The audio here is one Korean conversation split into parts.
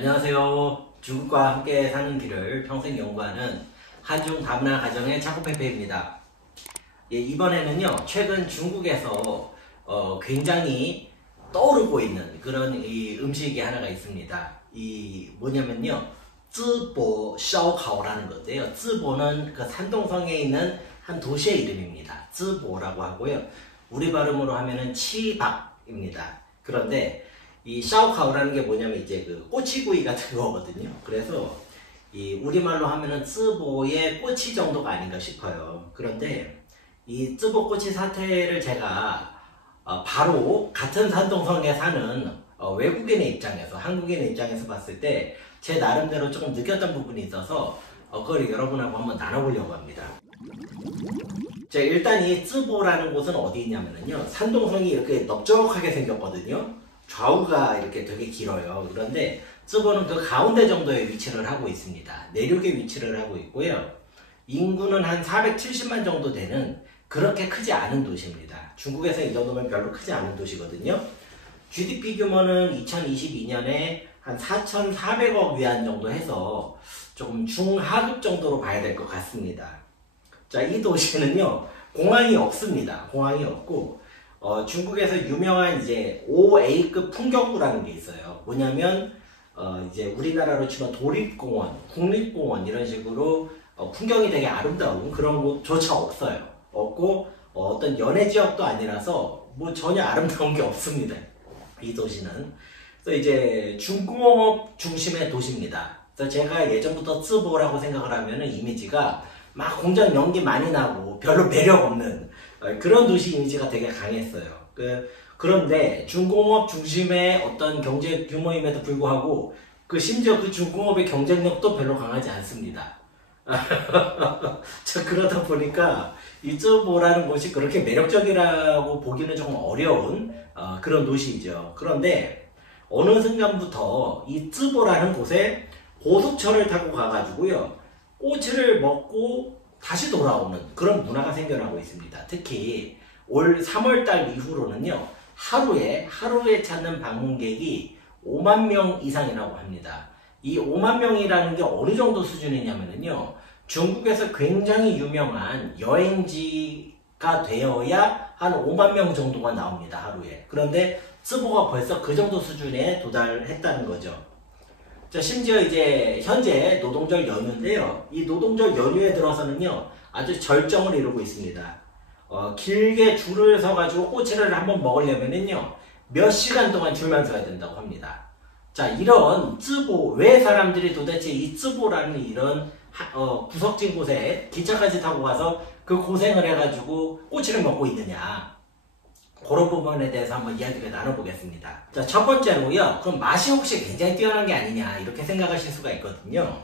안녕하세요. 중국과 함께 사는 길을 평생 연구하는 한중 다문화 가정의 차코페페입니다. 예, 이번에는요, 최근 중국에서 굉장히 떠오르고 있는 그런 이 음식이 하나가 있습니다. 이 뭐냐면요, 쯔보 샤오카오라는 건데요. 쯔보는 그 산동성에 있는 한 도시의 이름입니다. 쯔보라고 하고요. 우리 발음으로 하면은 치박입니다. 그런데 이 샤오카오라는 게 뭐냐면 이제 그 꼬치구이 같은 거거든요. 그래서 이 우리말로 하면은 쯔보의 꼬치 정도가 아닌가 싶어요. 그런데 이 쯔보 꼬치 사태를 제가 바로 같은 산동성에 사는 외국인의 입장에서, 한국인의 입장에서 봤을 때 제 나름대로 조금 느꼈던 부분이 있어서 그걸 여러분하고 한번 나눠보려고 합니다. 자, 일단 이 쯔보라는 곳은 어디 있냐면요, 산동성이 이렇게 넓적하게 생겼거든요. 좌우가 이렇게 되게 길어요. 그런데 쯔보는 그 가운데 정도에 위치를 하고 있습니다. 내륙에 위치를 하고 있고요. 인구는 한 470만 정도 되는 그렇게 크지 않은 도시입니다. 중국에서 이 정도면 별로 크지 않은 도시거든요. GDP 규모는 2022년에 한 4,400억 위안 정도 해서 조금 중하급 정도로 봐야 될 것 같습니다. 자, 이 도시는요, 공항이 없습니다. 공항이 없고, 중국에서 유명한 이제 5A급 풍경구라는 게 있어요. 뭐냐면, 이제 우리나라로 치면 도립공원, 국립공원 이런 식으로 풍경이 되게 아름다운 그런 곳조차 없어요. 없고, 어떤 연해 지역도 아니라서 뭐 전혀 아름다운 게 없습니다. 이 도시는. 그래서 이제 중공업 중심의 도시입니다. 그래서 제가 예전부터 쯔보라고 생각을 하면은 이미지가 막 공장 연기 많이 나고 별로 매력 없는 그런 도시 이미지가 되게 강했어요. 그런데 중공업 중심의 어떤 경제 규모임에도 불구하고 심지어 그 중공업의 경쟁력도 별로 강하지 않습니다. 자, 그러다 보니까 이 쯔보라는 곳이 그렇게 매력적이라고 보기는 조금 어려운 그런 도시이죠. 그런데 어느 순간부터 이 쯔보라는 곳에 고속철을 타고 가가지고요, 꼬치를 먹고 다시 돌아오는 그런 문화가 생겨나고 있습니다. 특히 올 3월달 이후로는요, 하루에 찾는 방문객이 5만 명 이상이라고 합니다. 이 5만 명이라는 게 어느 정도 수준이냐면요, 중국에서 굉장히 유명한 여행지가 되어야 한 5만 명 정도가 나옵니다, 하루에. 그런데 쯔보가 벌써 그 정도 수준에 도달했다는 거죠. 자, 심지어 이제 현재 노동절 연휴인데요, 이 노동절 연휴에 들어서는요, 아주 절정을 이루고 있습니다. 길게 줄을 서가지고 꼬치를 한번 먹으려면은요, 몇 시간 동안 줄만 서야 된다고 합니다. 자, 이런 쯔보, 왜 사람들이 도대체 이 쯔보라는 이런 구석진 곳에 기차까지 타고 가서 그 고생을 해가지고 꼬치를 먹고 있느냐, 그런 부분에 대해서 한번 이야기를 나눠보겠습니다. 자, 첫 번째로요, 그럼 맛이 혹시 굉장히 뛰어난 게 아니냐, 이렇게 생각하실 수가 있거든요.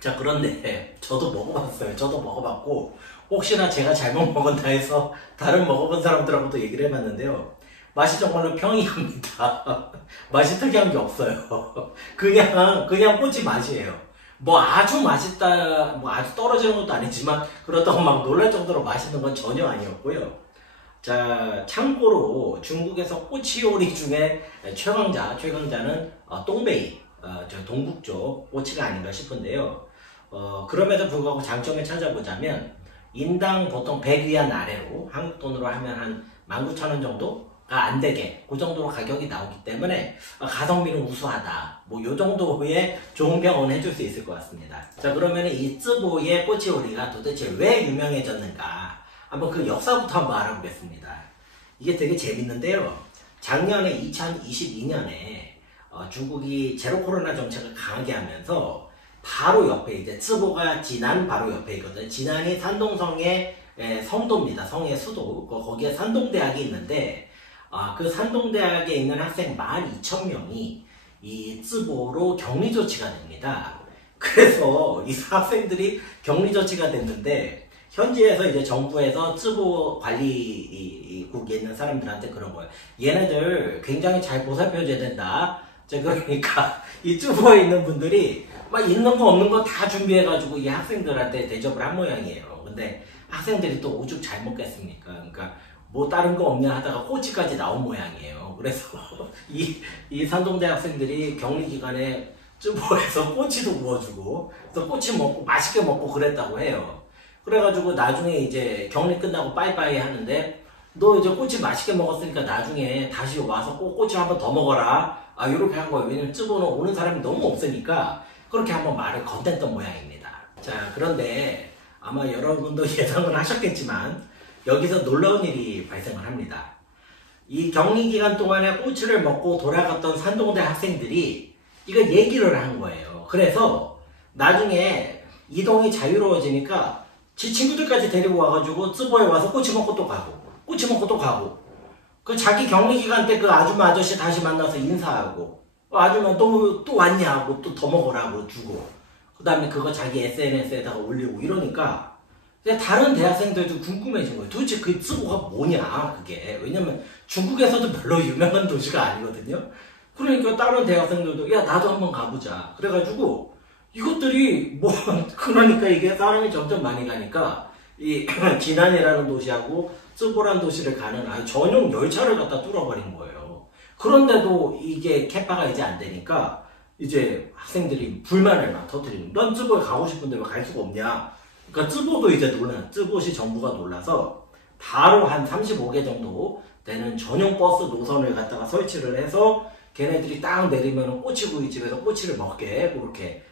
자, 그런데 저도 먹어봤어요. 저도 먹어봤고, 혹시나 제가 잘못 먹었나 해서 다른 먹어본 사람들하고도 얘기를 해봤는데요, 맛이 정말로 평이합니다. 맛이 특이한 게 없어요. 그냥 꼬치 맛이에요. 뭐 아주 맛있다, 뭐 아주 떨어지는 것도 아니지만 그렇다고 막 놀랄 정도로 맛있는 건 전혀 아니었고요. 자, 참고로 중국에서 꼬치 요리 중에 최강자는 똥베이, 저 동북 쪽 꼬치가 아닌가 싶은데요. 그럼에도 불구하고 장점을 찾아보자면 인당 보통 100위안 아래로, 한국 돈으로 하면 한 19,000원 정도? 안 되게 그 정도로 가격이 나오기 때문에 가성비는 우수하다, 뭐 요 정도의 좋은 평은 해줄 수 있을 것 같습니다. 자, 그러면 이 쯔보의 꼬치 요리가 도대체 왜 유명해졌는가, 한번 그 역사부터 한번 알아보겠습니다. 이게 되게 재밌는데요, 작년에 2022년에 중국이 제로 코로나 정책을 강하게 하면서 바로 옆에 이제 쯔보가 지난 바로 옆에 있거든요. 지난이 산동성의 성도입니다. 성의 수도. 거기에 산동대학이 있는데, 그 산동대학에 있는 학생 12,000명이 이 쯔보로 격리 조치가 됩니다. 그래서 이 학생들이 격리 조치가 됐는데, 현지에서 이제 정부에서 쯔보 관리국에 있는 사람들한테 그런 거예요. 얘네들 굉장히 잘 보살펴줘야 된다. 그러니까 이 쯔보에 있는 분들이 막 있는 거 없는 거 다 준비해가지고 이 학생들한테 대접을 한 모양이에요. 근데 학생들이 또 오죽 잘 먹겠습니까? 그러니까 뭐 다른 거 없냐 하다가 꼬치까지 나온 모양이에요. 그래서 이 산동대 학생들이 격리 기간에 쯔보에서 꼬치도 구워주고 그래서 꼬치 먹고 맛있게 먹고 그랬다고 해요. 그래가지고 나중에 이제 격리 끝나고 빠이빠이 하는데 너 이제 꼬치 맛있게 먹었으니까 나중에 다시 와서 꼭 꼬치 한번 더 먹어라. 아, 요렇게 한 거예요. 왜냐면 쯔보는 오는 사람이 너무 없으니까 그렇게 한번 말을 건넸던 모양입니다. 자, 그런데 아마 여러분도 예상을 하셨겠지만 여기서 놀라운 일이 발생을 합니다. 이 격리 기간 동안에 꼬치를 먹고 돌아갔던 산동대 학생들이 이거 얘기를 한 거예요. 그래서 나중에 이동이 자유로워지니까 지 친구들까지 데리고 와가지고 쯔보에 와서 꼬치 먹고 또 가고 꼬치 먹고 또 가고 그 자기 격리 기간 때 그 아줌마 아저씨 다시 만나서 인사하고 아줌마 또 왔냐 하고 또 더 먹으라고 주고 그 다음에 그거 자기 SNS에다가 올리고 이러니까 다른 대학생들도 궁금해진 거예요. 도대체 그 쯔보가 뭐냐 그게. 왜냐면 중국에서도 별로 유명한 도시가 아니거든요. 그러니까 다른 대학생들도 야 나도 한번 가보자. 그래가지고 이것들이 뭐 그러니까 이게 사람이 점점 많이 가니까 이 진안이라는 도시하고 쯔보라는 도시를 가는 아예 전용 열차를 갖다 뚫어버린 거예요. 그런데도 이게 캐파가 이제 안 되니까 이제 학생들이 불만을 막 터뜨리는. 넌 쯔보에 가고 싶은데 왜 갈 수가 없냐. 그러니까 쯔보도 이제 쯔보시 정부가 놀라서 바로 한 35개 정도 되는 전용 버스 노선을 갖다가 설치를 해서 걔네들이 딱 내리면 꼬치구이집에서 꼬치를 먹게 그렇게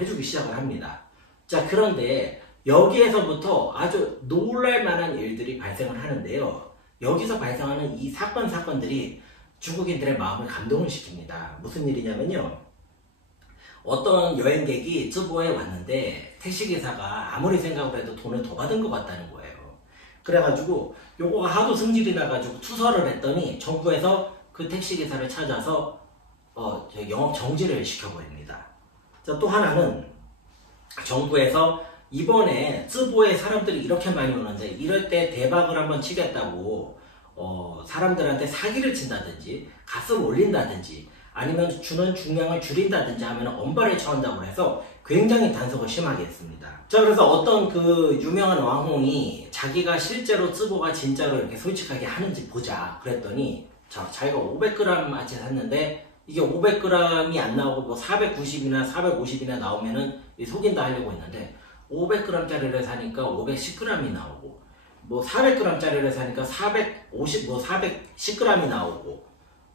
해주기 시작을 합니다. 자, 그런데 여기에서부터 아주 놀랄만한 일들이 발생을 하는데요. 여기서 발생하는 이 사건들이 중국인들의 마음을 감동을 시킵니다. 무슨 일이냐면요. 어떤 여행객이 쯔보에 왔는데 택시기사가 아무리 생각을 해도 돈을 더 받은 것 같다는 거예요. 그래가지고 요거가 하도 승질이 나가지고 투서를 했더니 정부에서 그 택시기사를 찾아서 영업 정지를 시켜버립니다. 자, 또 하나는 정부에서 이번에 쯔보에 사람들이 이렇게 많이 오는데 이럴 때 대박을 한번 치겠다고 사람들한테 사기를 친다든지 값을 올린다든지 아니면 주는 중량을 줄인다든지 하면 엄벌에 처한다고 해서 굉장히 단속을 심하게 했습니다. 자, 그래서 어떤 그 유명한 왕홍이 자기가 실제로 쯔보가 진짜로 이렇게 솔직하게 하는지 보자 그랬더니 자, 자기가 500g 아치 샀는데 이게 500g이 안 나오고 뭐 490이나 450이나 나오면은 속인다 하려고 했는데 500g짜리를 사니까 510g이 나오고 뭐 400g짜리를 사니까 450, 뭐 410g이 나오고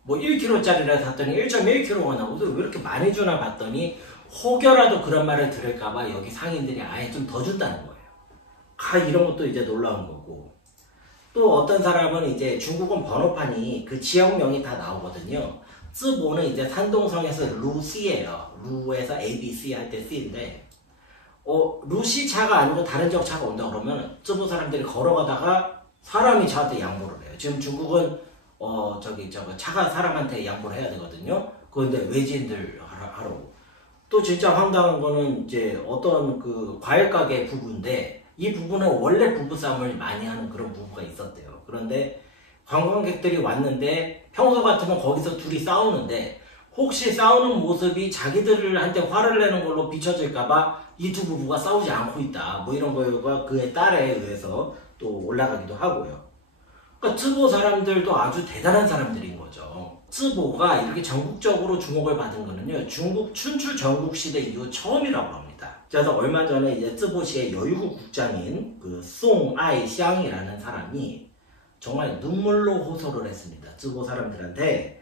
뭐 1kg짜리를 샀더니 1.1kg가 나오고 왜 이렇게 많이 주나 봤더니 혹여라도 그런 말을 들을까봐 여기 상인들이 아예 좀 더 준다는 거예요. 이런 것도 이제 놀라운 거고. 또 어떤 사람은 이제 중국은 번호판이 그 지역명이 다 나오거든요. 쯔보는 이제 산동성에서 루시예요. 루에서 ABC 할 때 C인데 루시 차가 아니고 다른 지역 차가 온다 그러면 쯔보 사람들이 걸어가다가 사람이 저한테 양보를 해요. 지금 중국은 차가 사람한테 양보를 해야 되거든요. 그런데 외지인들 하라고. 또 진짜 황당한 거는 이제 어떤 그 과일 가게 부부인데 이 부부는 원래 부부싸움을 많이 하는 그런 부부가 있었대요. 그런데 관광객들이 왔는데 평소 같으면 거기서 둘이 싸우는데 혹시 싸우는 모습이 자기들한테 화를 내는 걸로 비춰질까봐 이 두 부부가 싸우지 않고 있다. 뭐 이런 거가 그의 딸에 의해서 또 올라가기도 하고요. 그러니까 쯔보 사람들도 아주 대단한 사람들인 거죠. 쯔보가 이렇게 전국적으로 주목을 받은 거는요. 중국 춘추 전국시대 이후 처음이라고 합니다. 그래서 얼마 전에 이제 쯔보시의 여유국 국장인 그 송아이샹이라는 사람이 정말 눈물로 호소를 했습니다. 쯔보 사람들한테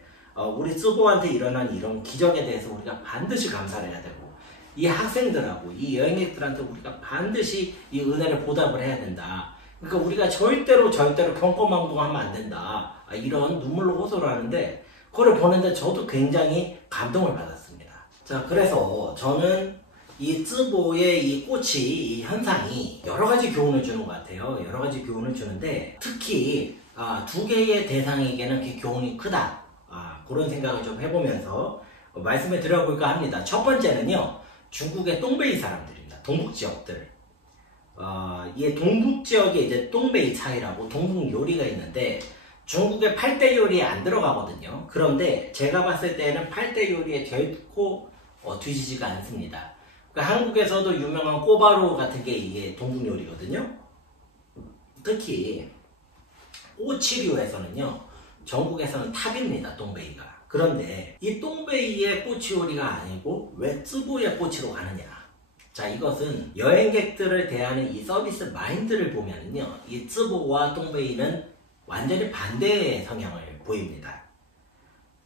우리 쯔보한테 일어난 이런 기적에 대해서 우리가 반드시 감사를 해야 되고 이 학생들하고 이 여행객들한테 우리가 반드시 이 은혜를 보답을 해야 된다. 그러니까 우리가 절대로 경거망동하면 안 된다. 이런 눈물로 호소를 하는데 그걸 보는데 저도 굉장히 감동을 받았습니다. 자, 그래서 저는 이 쯔보의 이 꽃이 이 현상이 여러 가지 교훈을 주는 것 같아요. 여러 가지 교훈을 주는데 특히 두 개의 대상에게는 그 교훈이 크다. 그런 생각을 좀 해보면서 말씀을 드려볼까 합니다. 첫 번째는요. 중국의 동베이 사람들입니다. 동북 지역들. 이 동북 지역에 이제 동베이 차이라고 동북 요리가 있는데 중국의 8대 요리에 안 들어가거든요. 그런데 제가 봤을 때는 8대 요리에 결코 뒤지지가 않습니다. 그러니까 한국에서도 유명한 꼬바로우 같은 게 이게 동북 요리거든요. 특히 꼬치류에서는요, 전국에서는 탑입니다, 똥베이가. 그런데 이 똥베이의 꼬치 요리가 아니고 왜 쯔보의 꼬치로 가느냐? 자, 이것은 여행객들을 대하는 이 서비스 마인드를 보면요, 이 쯔보와 똥베이는 완전히 반대의 성향을 보입니다.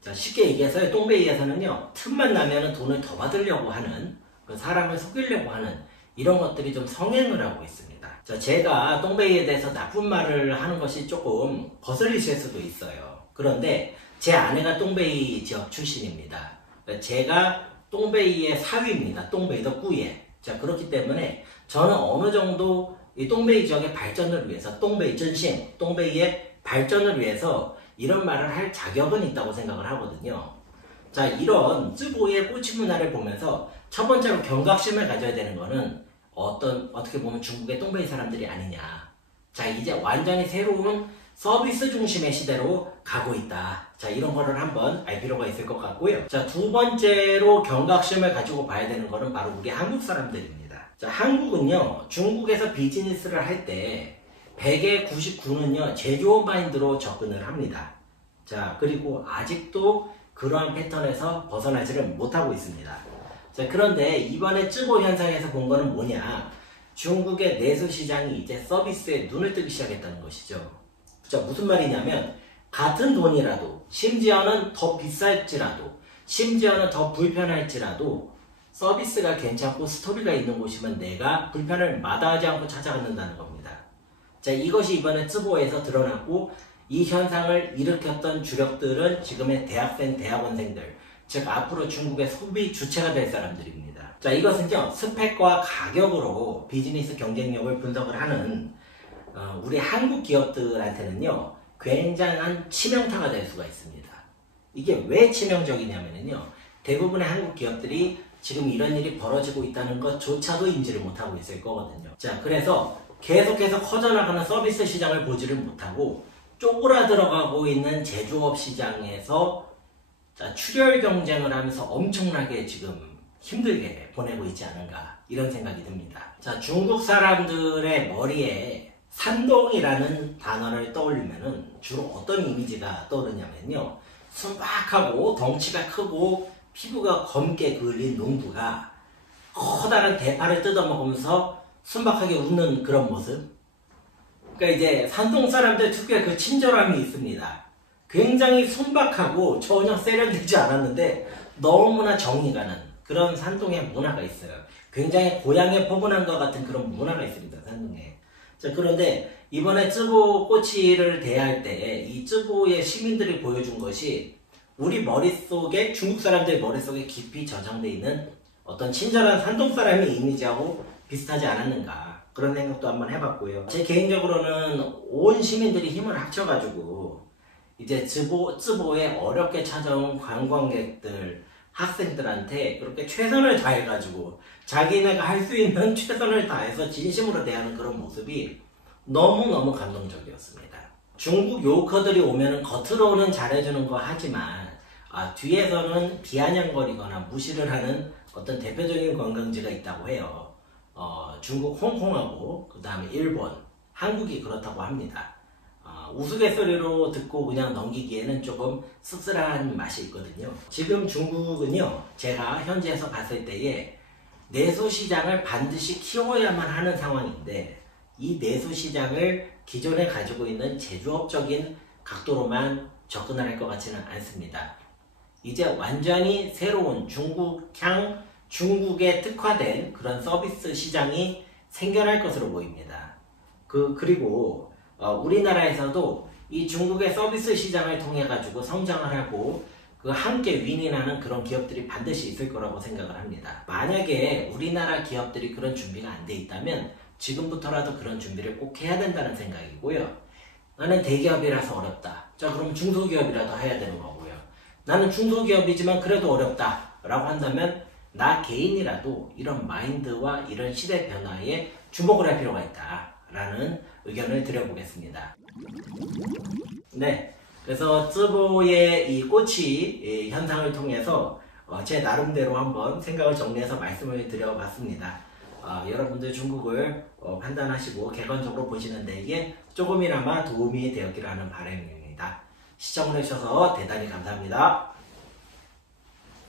자, 쉽게 얘기해서 똥베이에서는요, 틈만 나면 돈을 더 받으려고 하는, 사람을 속이려고 하는 이런 것들이 좀 성행을 하고 있습니다. 자, 제가 똥베이에 대해서 나쁜 말을 하는 것이 조금 거슬리실 수도 있어요. 그런데 제 아내가 똥베이 지역 출신입니다. 제가 똥베이의 사위입니다. 똥베이더 꾸예. 자, 그렇기 때문에 저는 어느 정도 이 똥베이 지역의 발전을 위해서, 똥베이 전신, 똥베이의 발전을 위해서 이런 말을 할 자격은 있다고 생각을 하거든요. 자, 이런 쯔보의 꼬치 문화를 보면서 첫 번째로 경각심을 가져야 되는 거는 어떻게 보면 중국의 똥베이 사람들이 아니냐. 자, 이제 완전히 새로운 서비스 중심의 시대로 가고 있다. 자, 이런 거를 한번 알 필요가 있을 것 같고요. 자, 두 번째로 경각심을 가지고 봐야 되는 거는 바로 우리 한국 사람들입니다. 자, 한국은요, 중국에서 비즈니스를 할 때 100에 99는요, 제조업 마인드로 접근을 합니다. 자, 그리고 아직도 그러한 패턴에서 벗어나지를 못하고 있습니다. 자, 그런데 이번에 쯔보 현상에서 본 거는 뭐냐? 중국의 내수 시장이 이제 서비스에 눈을 뜨기 시작했다는 것이죠. 자, 무슨 말이냐면 같은 돈이라도, 심지어는 더 비쌀지라도, 심지어는 더 불편할지라도 서비스가 괜찮고 스토리가 있는 곳이면 내가 불편을 마다하지 않고 찾아간다는 겁니다. 자, 이것이 이번에 쯔보에서 드러났고, 이 현상을 일으켰던 주력들은 지금의 대학생, 대학원생들, 즉 앞으로 중국의 소비 주체가 될 사람들입니다. 자, 이것은요, 스펙과 가격으로 비즈니스 경쟁력을 분석을 하는 우리 한국 기업들한테는요, 굉장한 치명타가 될 수가 있습니다. 이게 왜 치명적이냐면요, 대부분의 한국 기업들이 지금 이런 일이 벌어지고 있다는 것조차도 인지를 못하고 있을 거거든요. 자, 그래서 계속해서 커져나가는 서비스 시장을 보지를 못하고 쪼그라들어가고 있는 제조업 시장에서, 자, 출혈 경쟁을 하면서 엄청나게 지금 힘들게 보내고 있지 않은가, 이런 생각이 듭니다. 자, 중국 사람들의 머리에 산동이라는 단어를 떠올리면은 주로 어떤 이미지가 떠오르냐면요, 순박하고 덩치가 크고 피부가 검게 그을린 농부가 커다란 대파를 뜯어먹으면서 순박하게 웃는 그런 모습. 그러니까 이제 산동 사람들 특유의 그 친절함이 있습니다. 굉장히 순박하고 전혀 세련되지 않았는데 너무나 정이 가는 그런 산동의 문화가 있어요. 굉장히 고향에 포근한 것 같은 그런 문화가 있습니다, 산동에. 자, 그런데 이번에 쯔보 꼬치를 대할 때 이 쯔보의 시민들이 보여준 것이 우리 머릿속에, 중국 사람들 머릿속에 깊이 저장되어 있는 어떤 친절한 산동 사람의 이미지하고 비슷하지 않았는가, 그런 생각도 한번 해봤고요. 제 개인적으로는 온 시민들이 힘을 합쳐가지고 이제 쯔보에 어렵게 찾아온 관광객들, 학생들한테 그렇게 최선을 다해가지고 자기네가 할 수 있는 최선을 다해서 진심으로 대하는 그런 모습이 너무너무 감동적이었습니다. 중국 요커들이 오면은 겉으로는 잘해주는 거 하지만 뒤에서는 비아냥거리거나 무시를 하는 어떤 대표적인 관광지가 있다고 해요. 중국 홍콩하고 그 다음에 일본, 한국이 그렇다고 합니다. 우스갯소리로 듣고 그냥 넘기기에는 조금 씁쓸한 맛이 있거든요. 지금 중국은요, 제가 현지에서 봤을 때에 내수시장을 반드시 키워야만 하는 상황인데, 이 내수시장을 기존에 가지고 있는 제조업적인 각도로만 접근을 할 것 같지는 않습니다. 이제 완전히 새로운 중국향, 중국에 특화된 그런 서비스 시장이 생겨날 것으로 보입니다. 그리고 우리나라에서도 이 중국의 서비스 시장을 통해 가지고 성장을 하고 함께 윈윈하는 그런 기업들이 반드시 있을 거라고 생각을 합니다. 만약에 우리나라 기업들이 그런 준비가 안 돼 있다면 지금부터라도 그런 준비를 꼭 해야 된다는 생각이고요. 나는 대기업이라서 어렵다. 자, 그럼 중소기업이라도 해야 되는 거고요. 나는 중소기업이지만 그래도 어렵다 라고 한다면 나 개인이라도 이런 마인드와 이런 시대 변화에 주목을 할 필요가 있다 라는 의견을 드려보겠습니다. 네, 그래서 쯔보의 이 꼬치 현상을 통해서 제 나름대로 한번 생각을 정리해서 말씀을 드려봤습니다. 여러분들 중국을 판단하시고 객관적으로 보시는 데에 조금이나마 도움이 되었기를 하는 바람입니다. 시청해주셔서 대단히 감사합니다.